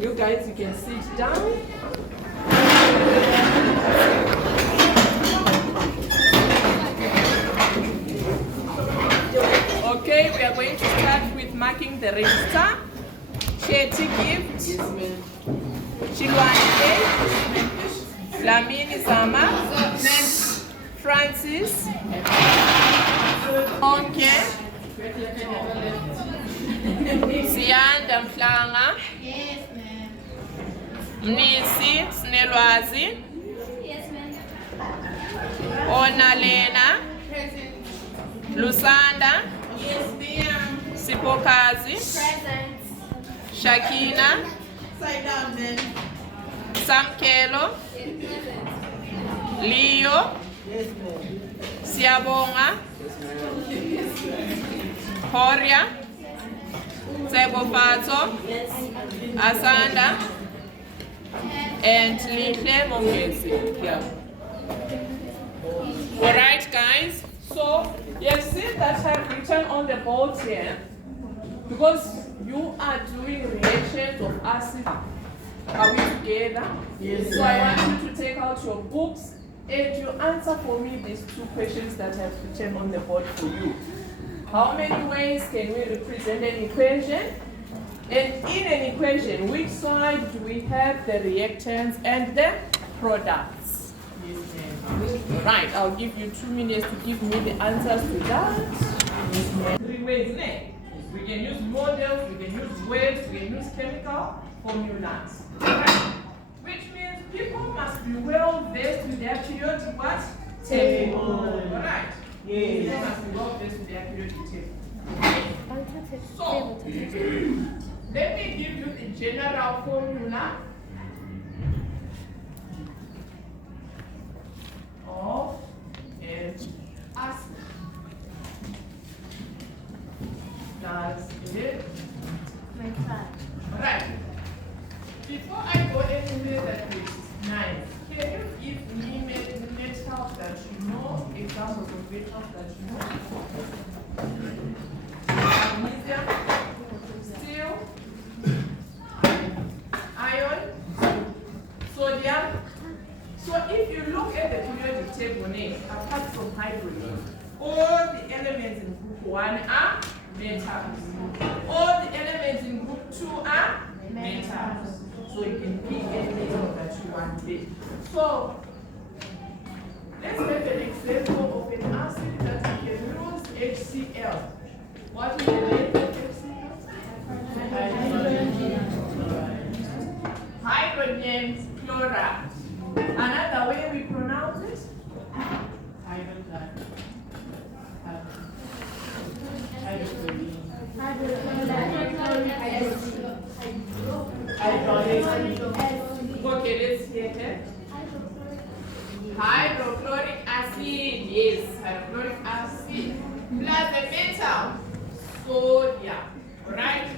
You guys, you can sit down. Okay, we are going to start with marking the register. Shetty Gift. Yes, ma'am. Chilwani Lamini Zama. Francis. Okay. Siyanda Mhlanga. Yes, ma'am. Mnisi Snelwazi. Yes, ma'am. Onalena. Present. Lusanda. Yes, ma'am. Sipokazi. Present. Shakina. Sit down, then. Samkelo. Yes, present. Leo. Yes, ma'am. Siabonga. Horia. Tsebo Fato. Asanda. And Lihle Mongezi. Yeah. Alright, guys. So you've seen that I've written on the board here because you are doing reactions of acid. Are we together? Yes, So I ma'am. want you to take out your books and you answer for me these two questions that I've written on the board for you. How many ways can we represent an equation? And in an equation, which side do we have the reactants and the products? Yes, ma'am. Right, I'll give you 2 minutes to give me the answers to that. Yes, ma'am. 3 ways, ne? We can use models, we can use words, we can use chemical formulas. Right. Which means people must be well versed with their periodic what? Table. Alright. Yes. People must be well versed with their periodic table. So, let me give you the general formula of an acid plus Right. Before I go anywhere that is nice, can you give me metals that you know, examples of metals that you know? Magnesium, steel, iron, sodium. So if you look at the periodic table name, apart from hydrogen, all the elements in group 1 are metals. All the elements in group 2 are metals. So you can pick any metal that you want there. So let's make an example of an acid that we can use HCl. What is the name of HCl? Hydrogen chloride. Another way we pronounce it? Okay, let's hear it. Hydrochloric acid, yes, hydrochloric acid. Plus the metal, sodium, right?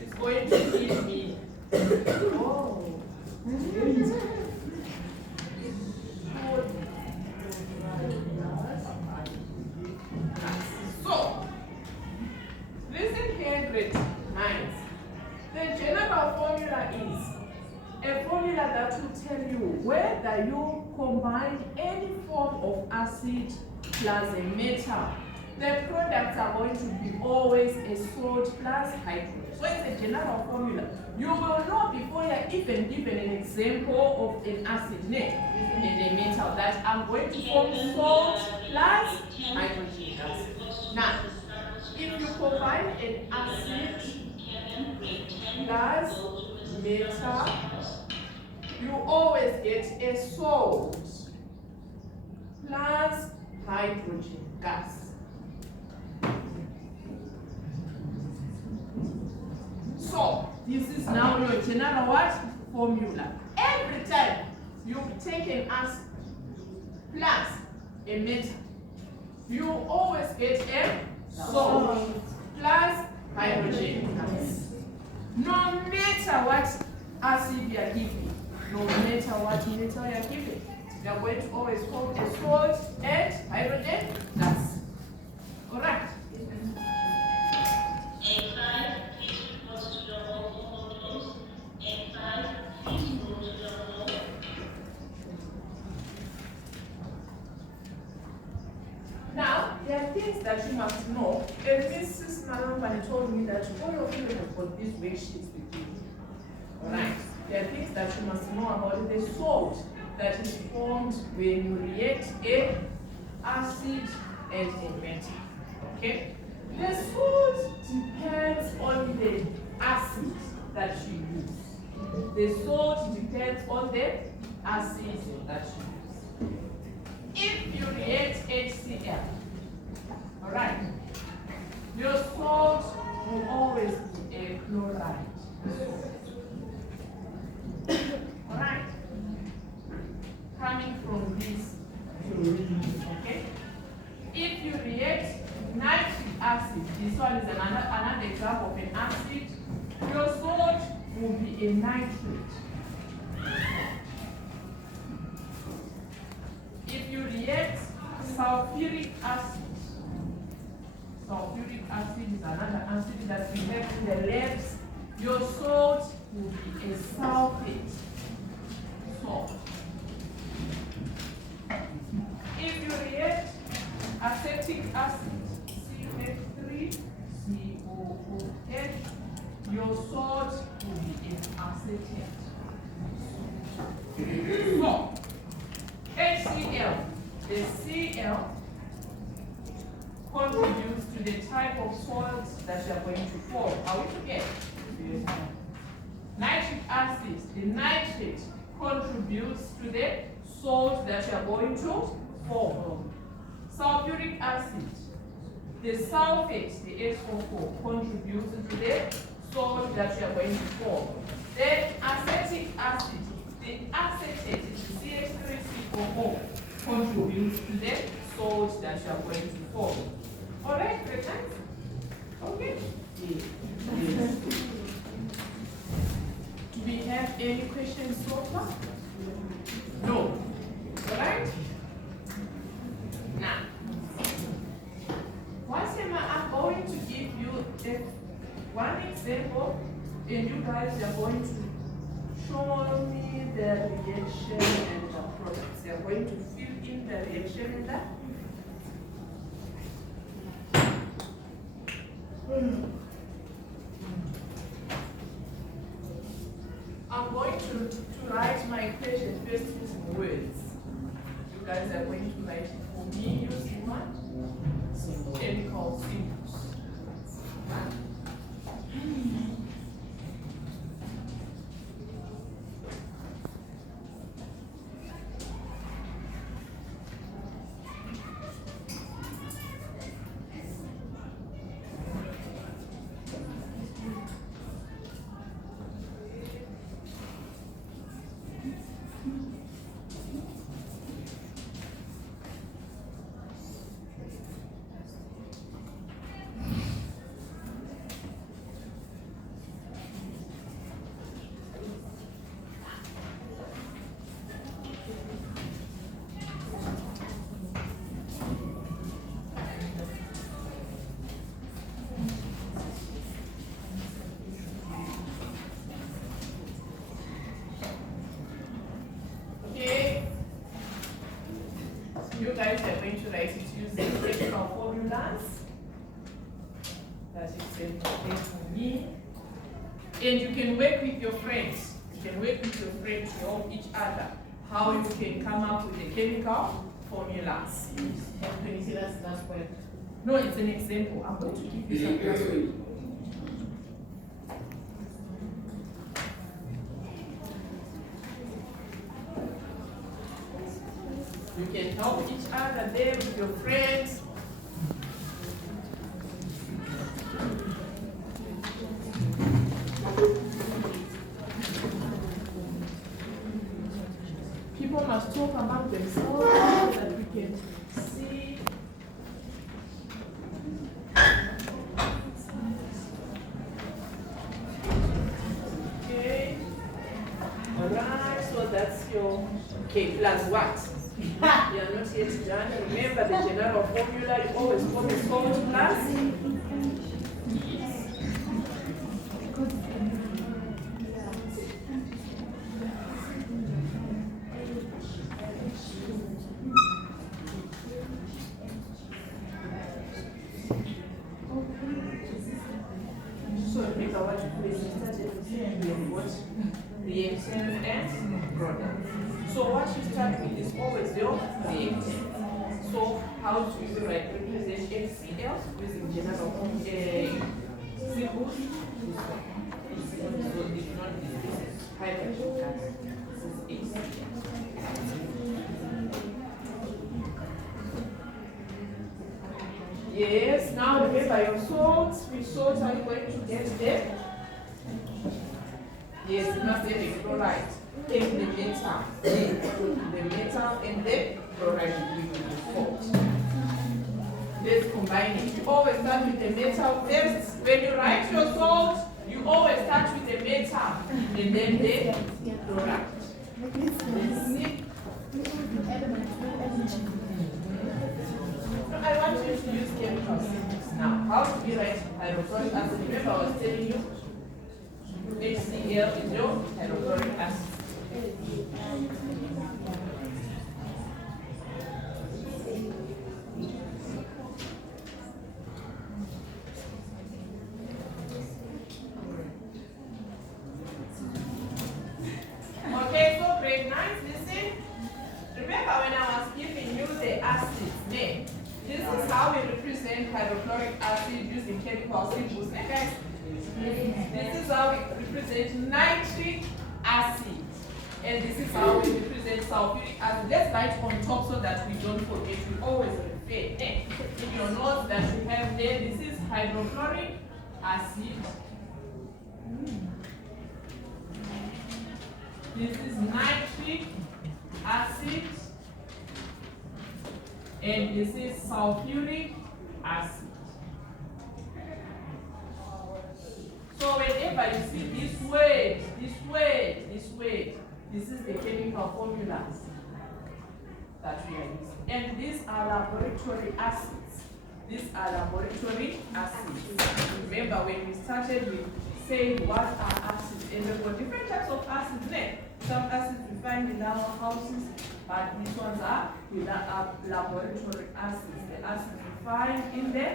It's going to give me. Oh. So, listen here, grade 9. The general formula is a formula that will tell you whether you combine any form of acid plus a metal, the products are going to be always a salt plus hydrogen. So it's a general formula. You will know before you're even given an example of an acid and a metal that I'm going to form salt plus hydrogen gas. Now, if you combine an acid plus metal, you always get a salt plus hydrogen gas. So, this is now your general what? Formula. Every time you take an acid plus a metal, you always get a salt plus hydrogen gas. No matter what acid you are giving, no matter what metal you are giving, you are going to always form a salt and hydrogen gas. Alright? must know, and Mrs. Malambani told me that all of you have got these worksheets with you. Alright, there are things that you must know about the salt that is formed when you react a acid and a metal. Okay? The salt depends on the acid that you use. The salt depends on the acid that you use. If you react HCl, alright, your salt will always be a chloride. Alright? Coming from this chlorine, okay? If you react nitric acid, this one is another example of an acid, your salt will be a nitrate. If you react sulfuric acid is another acid that we have in the labs, your salt will be a sulfate. Salt. If you react acetic acid, CH3COOH, your salt will be an acetate. So, HCl, the Cl contributes to the type of salt that you are going to form. Are we together? Yes. Nitric acid, the nitrate contributes to the salt that you are going to form. Sulfuric acid, the sulfate, the SO4, contributes to the salt that you are going to form. Then acetic acid, the acetate, the CH3COO, contributes to the salt that you are going to form. Alright, questions? Okay? Yes. Do we have any questions so far? No. Alright? Now, once I'm going to give you one example, and you guys are going to show me the reaction and the products. You're going to fill in the reaction and that. I'm going to write my equation first using words. You guys are going to write it for me using what? Chemical symbols. You guys are going to write it using chemical formulas. That is same for me. And you can work with your friends. You can work with your friends to help each other. How you can come up with the chemical formulas. Can you see that's where? No, it's an example. I'm going to give you some classwork. You can help each other there with your friends. People must talk among themselves so that we can see. Okay. Alright, so that's your K plus what? You are not yet done. Remember the general formula, you always form a salt plus. Yes. started with, we have got reactants and products. So what you start with is always your reactant. So how do you represent HCl using general symbols? So if not this is hydrogen gas. This is HCl. Yes, now remember your salts. Which salts are you going to get there? Yes, you must have the chloride. Take the metal. The metal and the chloride will be the salt. Let's combine it. You always start with the metal first. When you write your salt, you always start with the metal and then the chloride. Let's see. I want you to use chemical symbols now. How do we write hydrochloric acid? Remember, I was telling you HCl is your hydrochloric acid. Okay, so grade 9, listen. Remember when I was giving you the acids name? This is how we represent hydrochloric acid using chemical symbols. Okay, guys? This is how we represent nitric acid. And this is how we represent sulfuric acid. Let's write on top so that we don't forget. We always refer. In your notes that you have there, this is hydrochloric acid. This is nitric acid. And this is sulfuric acid. So whenever you see this word, this is the chemical formulas that we are using. And these are laboratory acids. These are laboratory acids. Remember when we started with saying what are acids, and there were different types of acids there. Some acids we find in our houses, but these ones are laboratory acids. The acids we find in the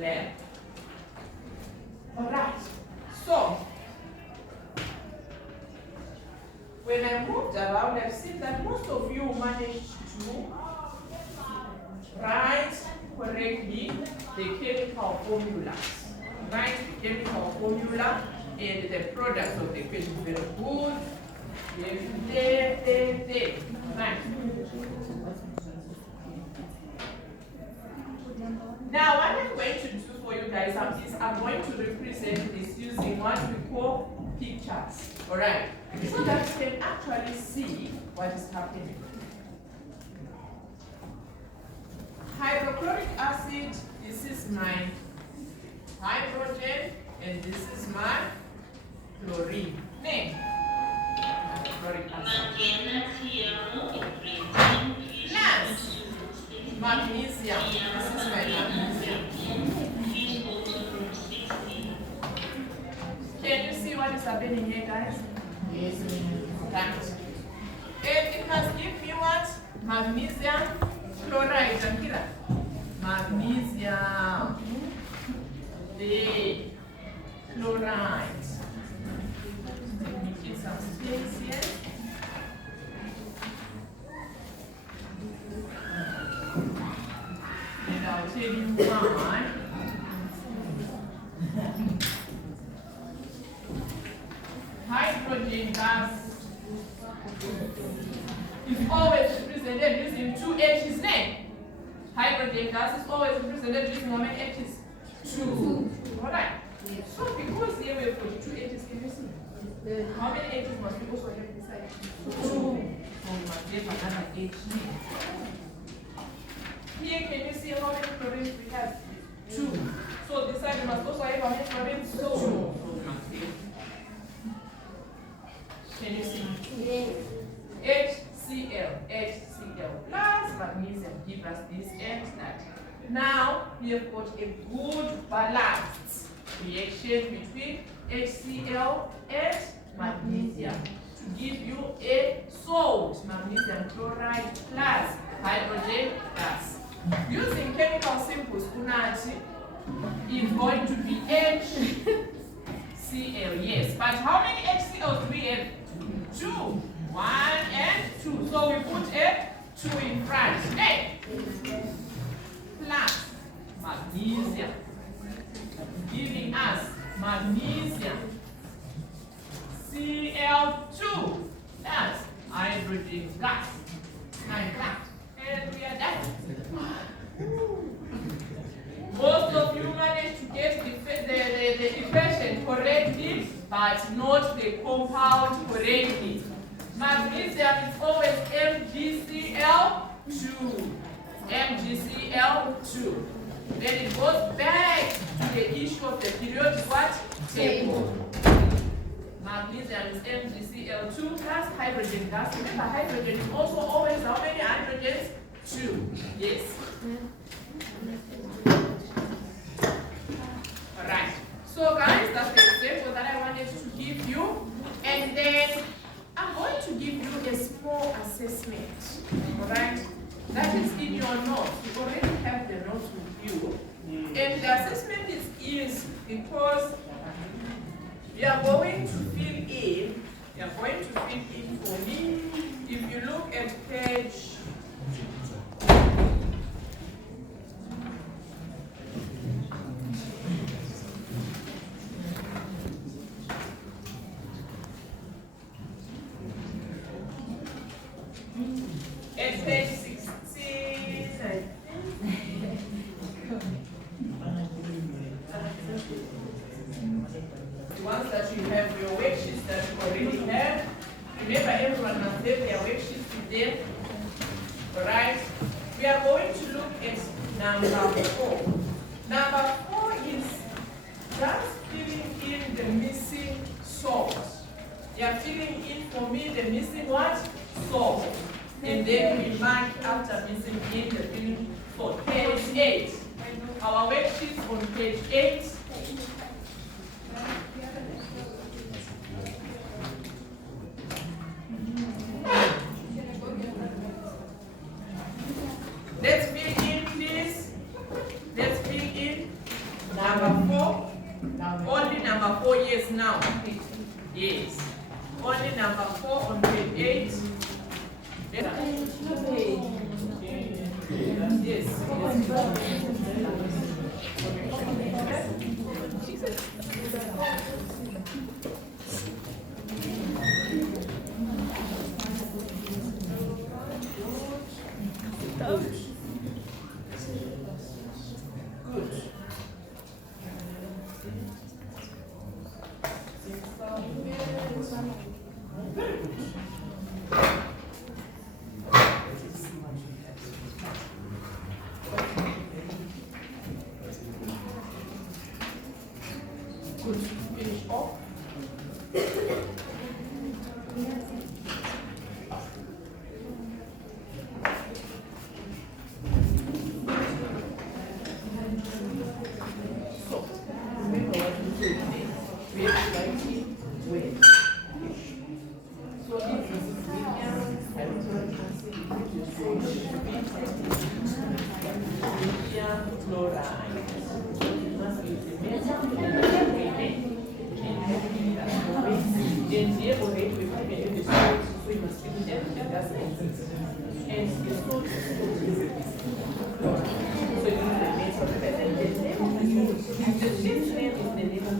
lab. Alright. So when I moved around, I've seen that most of you managed to write correctly the chemical formulas. Write the chemical formula and the products of the equation. Very good. There. Right. Now, what I'm going to do for you guys is I'm going to represent this using what we call pictures. Alright? So that you can actually see what is happening. Hydrochloric acid, this is my hydrogen, and this is my chlorine. Name. Hydrochloric acid. Last, magnesium. This is my magnesium. Can you see what is happening here, guys? Yes, Right. And it has given me what? Magnesium chloride. Jankira. Magnesium. The chloride. Let me get some space here. And I'll tell you why. Hydrogen gas is always represented using two H's name. Hydrogen gas is always represented using how many H's? Two. Alright. So because here we have got two H's, can you see? How many H's must we also have beside? Two. So we must have another H name. Here can you see how many chlorines we have? Two. So this side we must also have how many chlorines? Two. So we must have. Can you see? HCl plus magnesium give us this and that. Now we have got a good balanced reaction between HCl and magnesium to give you a salt, magnesium chloride plus hydrogen gas. Using chemical symbols, Kunati is going to be HCl. Cl, yes. But how many HCl do we have? 2. 1 and 2. So we put a 2 in front. A plus magnesium, giving us magnesium Cl2. That's hydrogen gas. And we are done. Most of you managed to get the equation correctly, but not the compound correctly. Magnesium is always MgCl2. MgCl2. Then it goes back to the issue of the periodic what? Table. Magnesium is MgCl2 plus hydrogen gas. Remember, hydrogen is also always how many hydrogens? 2. Yes. Alright. So guys, that's the example that I wanted to give you. And then I'm going to give you a small assessment. Alright? That is in your notes. You already have the notes with you. And the assessment is easy because you are going to fill in. You are going to fill in for me. If you look at page 16. The ones that you have, your worksheets that you already have. Remember, everyone must have their worksheets with them. Alright? We are going to look at number 4. Number 4 is just filling in the missing salt. You are filling in for me the missing what? Salt. And then we mark after missing in the filling for page 8. Our worksheet on page 8. Let's fill in, please. Let's fill in number 4. Only number 4, yes, now. Yes. Only number 4 on page 8. Yes. Good. Finish off. So, remember what we said today. We have to write it with. So, if this is lithium, hydrogen acid, lithium chloride. Must be the metal. And the other way we can do the salt, so we must give them the gas and the salt is so you need the metal. The ship's name is the name of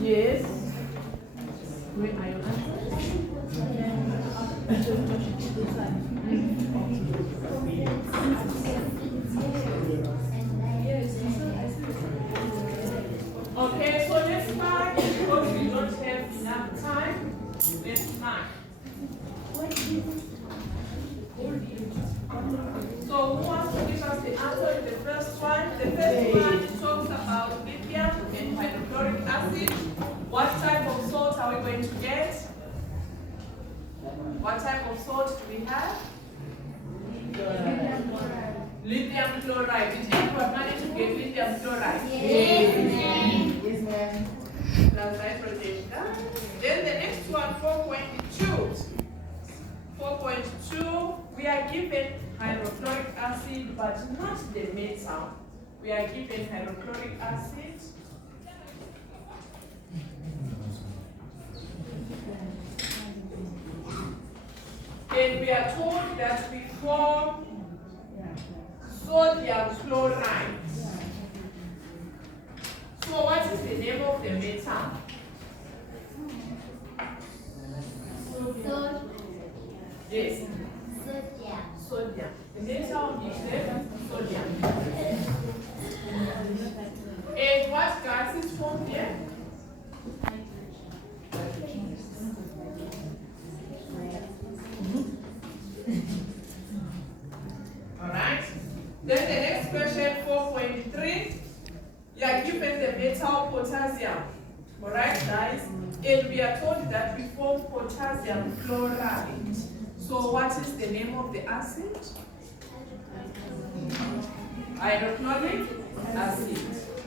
yes. Where are your answers? Okay, so let's mark because we don't have enough time. Let's mark. So who wants to give us the answer to the first one? The first one talks about lithium and hydrochloric acid. What type of salt are we going to get? What type of salt do we have? Lithium chloride. Did anyone manage to get lithium chloride? Yes, ma'am. Plus nitrogen. Then the next one, 4.2. 4.2 are given hydrochloric acid, but not the metal. We are given hydrochloric acid. And we are told that we form sodium chloride. So what is the name of the metal? Yes, sodium. The metal is sodium. And what gas is formed here? Alright. Then the next question, 4.3. You are given the metal potassium. Alright, guys? And we are told that we form potassium chloride. So what is the name of the acid? Hydrochloric acid.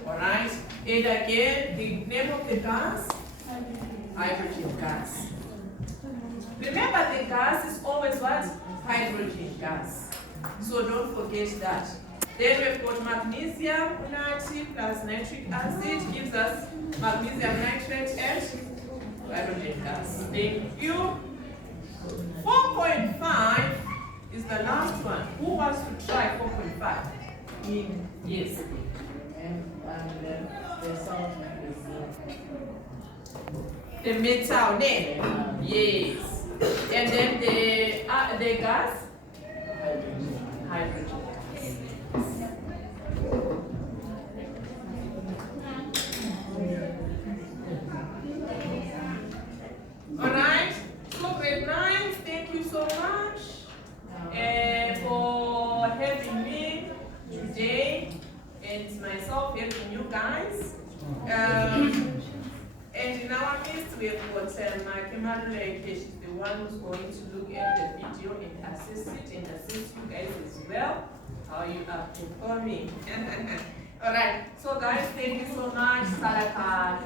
Alright? And again, the name of the gas? Hydrogen gas. Remember, the gas is always what? Hydrogen gas. So don't forget that. Then we've got magnesium nitrate plus nitric acid gives us magnesium nitrate and hydrogen gas. Thank you. 4.5 is the last one. Who wants to try 4.5? Yes. And the salt is The metal name. Yes. And then the gas? Hydrogen. Alright, so grade 9, thank you so much for having me today and myself helping you guys. And in our midst, we have got Makimadule, she's the one who's going to look at the video and assist it and assist you guys as well, how you are performing. Alright, so guys, thank you so much. Salaka.